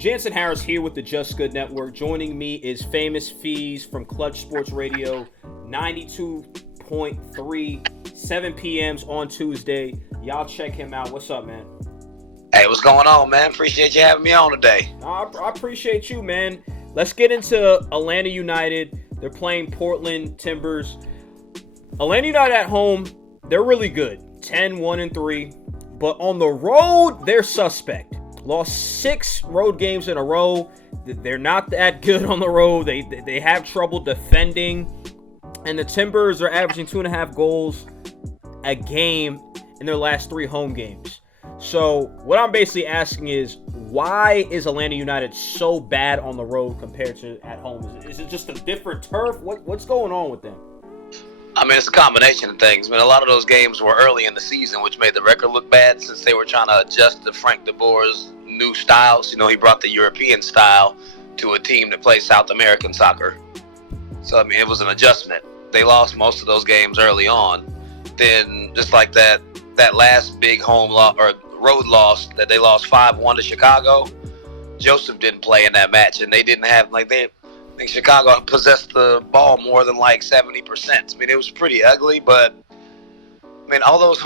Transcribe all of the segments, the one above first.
Jansen Harris here with the Just Good Network. Joining me is Famous Fees from Clutch Sports Radio, 92.3, 7 p.m. on Tuesday. Y'all check him out. What's up, man? Hey, what's going on, man? Appreciate you having me on today. I appreciate you, man. Let's get into Atlanta United. They're playing Portland Timbers. Atlanta United at home, they're really good. 10-1-3. But on the road, they're suspect. Lost 6 road games in a row. They're not that good on the road. They have trouble defending. And the Timbers are averaging 2.5 goals a game in their last 3 home games. So what I'm basically asking is, why is Atlanta United so bad on the road compared to at home? Is it just a different turf? What's going on with them? I mean, it's a combination of things. I mean, a lot of those games were early in the season, which made the record look bad since they were trying to adjust to Frank de Boer's new styles. You know, he brought the European style to a team that plays South American soccer. So, I mean, it was an adjustment. They lost most of those games early on. Then, just like that last big home loss or road loss that they lost 5-1 to Chicago, Joseph didn't play in that match, and they didn't have, I think Chicago possessed the ball more than 70%. I mean, it was pretty ugly, but I mean, all those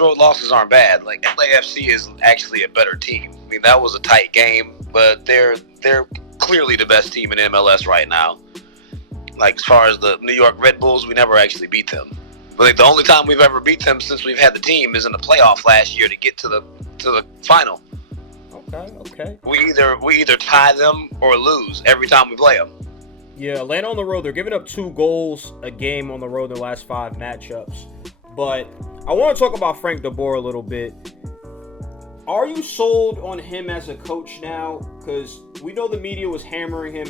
road losses aren't bad. Like, LAFC is actually a better team. I mean, that was a tight game, but they're clearly the best team in MLS right now. Like, as far as the New York Red Bulls, we never actually beat them. But like, the only time we've ever beat them since we've had the team is in the playoff last year to get to the final. Okay. We either tie them or lose every time we play them. Yeah, Atlanta on the road, they're giving up 2 goals a game on the road in their last 5 matchups. But I want to talk about Frank de Boer a little bit. Are you sold on him as a coach now? Because we know the media was hammering him.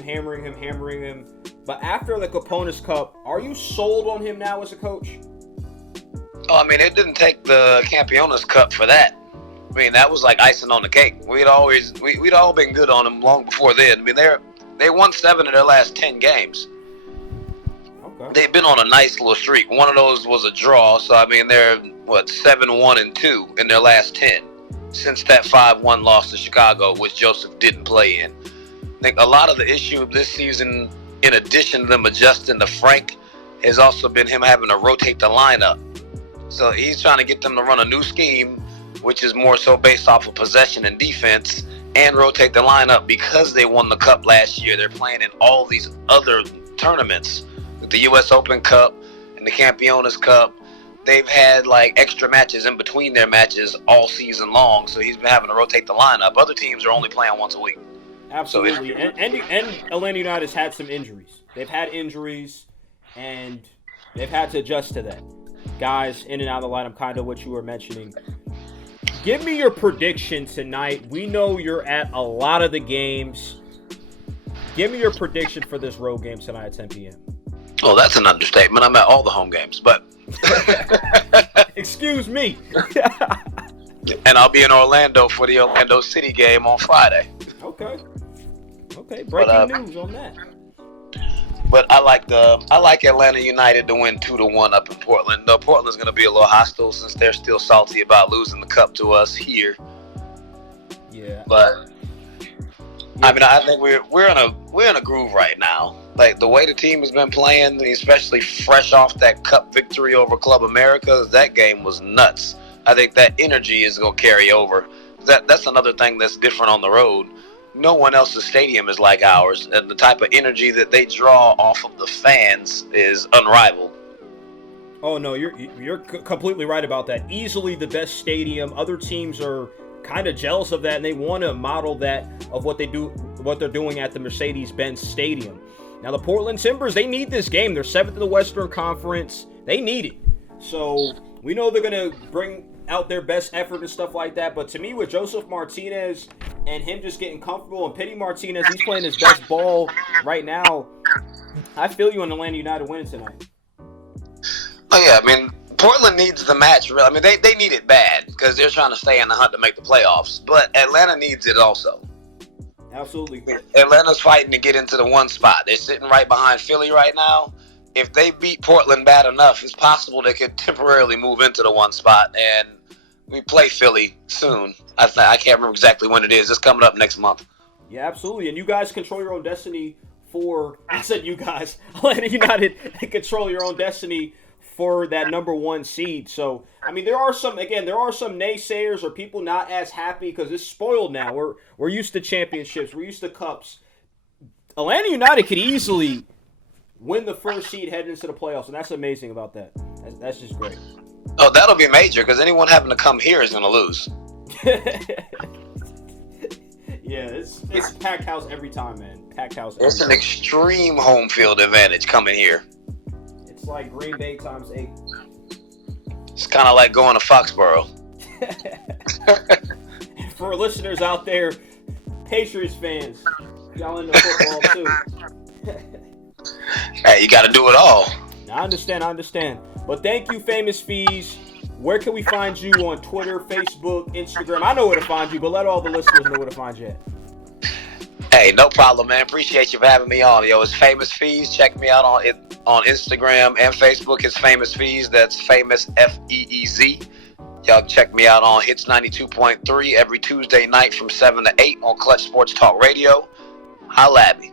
But after the Campeones Cup, are you sold on him now as a coach? Oh, I mean, it didn't take the Campeones Cup for that. I mean, that was like icing on the cake. We'd all been good on them long before then. I mean, they won 7 of their last 10 games. Okay. They've been on a nice little streak. One of those was a draw, so I mean, they're 7-1-2 in their last 10 since that 5-1 loss to Chicago, which Joseph didn't play in. I think a lot of the issue of this season, in addition to them adjusting to Frank, has also been him having to rotate the lineup. So he's trying to get them to run a new scheme, which is more so based off of possession and defense, and rotate the lineup because they won the Cup last year. They're playing in all these other tournaments, the U.S. Open Cup and the Campeones Cup. They've had extra matches in between their matches all season long, so he's been having to rotate the lineup. Other teams are only playing once a week. Absolutely, and Atlanta United has had some injuries. They've had injuries, and they've had to adjust to that. Guys in and out of the lineup, kind of what you were mentioning. Give me your prediction tonight. We know you're at a lot of the games. Give me your prediction for this road game tonight at 10 p.m. Oh, that's an understatement. I'm at all the home games, but... Excuse me. And I'll be in Orlando for the Orlando City game on Friday. Okay. Breaking news on that. But I like Atlanta United to win 2-1 up in Portland. Though Portland's going to be a little hostile since they're still salty about losing the Cup to us here. Yeah. But I mean, I think we're in a groove right now. Like, the way the team has been playing, especially fresh off that Cup victory over Club America, that game was nuts. I think that energy is going to carry over. That's another thing that's different on the road. No one else's stadium is like ours, and the type of energy that they draw off of the fans is unrivaled. Oh no, you're completely right about that. Easily the best stadium. Other teams are kind of jealous of that, and they want to model that of what they're doing at the Mercedes-Benz Stadium. Now the Portland Timbers, they need this game. They're 7th in the Western Conference. They need it. So we know they're gonna bring out their best effort and stuff like that. But to me, with Joseph Martinez and him just getting comfortable, and Pity Martinez, he's playing his best ball right now. I feel you on Atlanta United winning tonight. Oh yeah, I mean, Portland needs the match. I mean, they need it bad because they're trying to stay in the hunt to make the playoffs. But Atlanta needs it also. Absolutely. Atlanta's fighting to get into the 1 spot. They're sitting right behind Philly right now. If they beat Portland bad enough, it's possible they could temporarily move into the 1 spot. And we play Philly soon. I can't remember exactly when it is. It's coming up next month. Yeah, absolutely. And you guys control your own destiny I said you guys, Atlanta United control your own destiny for that number 1 seed. So, I mean, there are some naysayers or people not as happy because it's spoiled now. We're used to championships. We're used to cups. Atlanta United could easily win the first seed heading into the playoffs, and that's amazing about that. That's just great. Oh, that'll be major because anyone having to come here is going to lose. Yeah, it's packed house every time, man. Packed house every It's an time. extreme home field advantage coming here. It's like Green Bay times 8. It's kind of like going to Foxborough. For listeners out there, Patriots fans, y'all into football too. Hey, you got to do it all. I understand. But thank you, Famous Fees. Where can we find you on Twitter, Facebook, Instagram? I know where to find you, but let all the listeners know where to find you at. Hey, no problem, man. Appreciate you for having me on. Yo, it's Famous Fees. Check me out on Instagram and Facebook. It's Famous Fees. That's Famous Feez. Y'all check me out on Hits 92.3 every Tuesday night from 7 to 8 on Clutch Sports Talk Radio. Holla at me.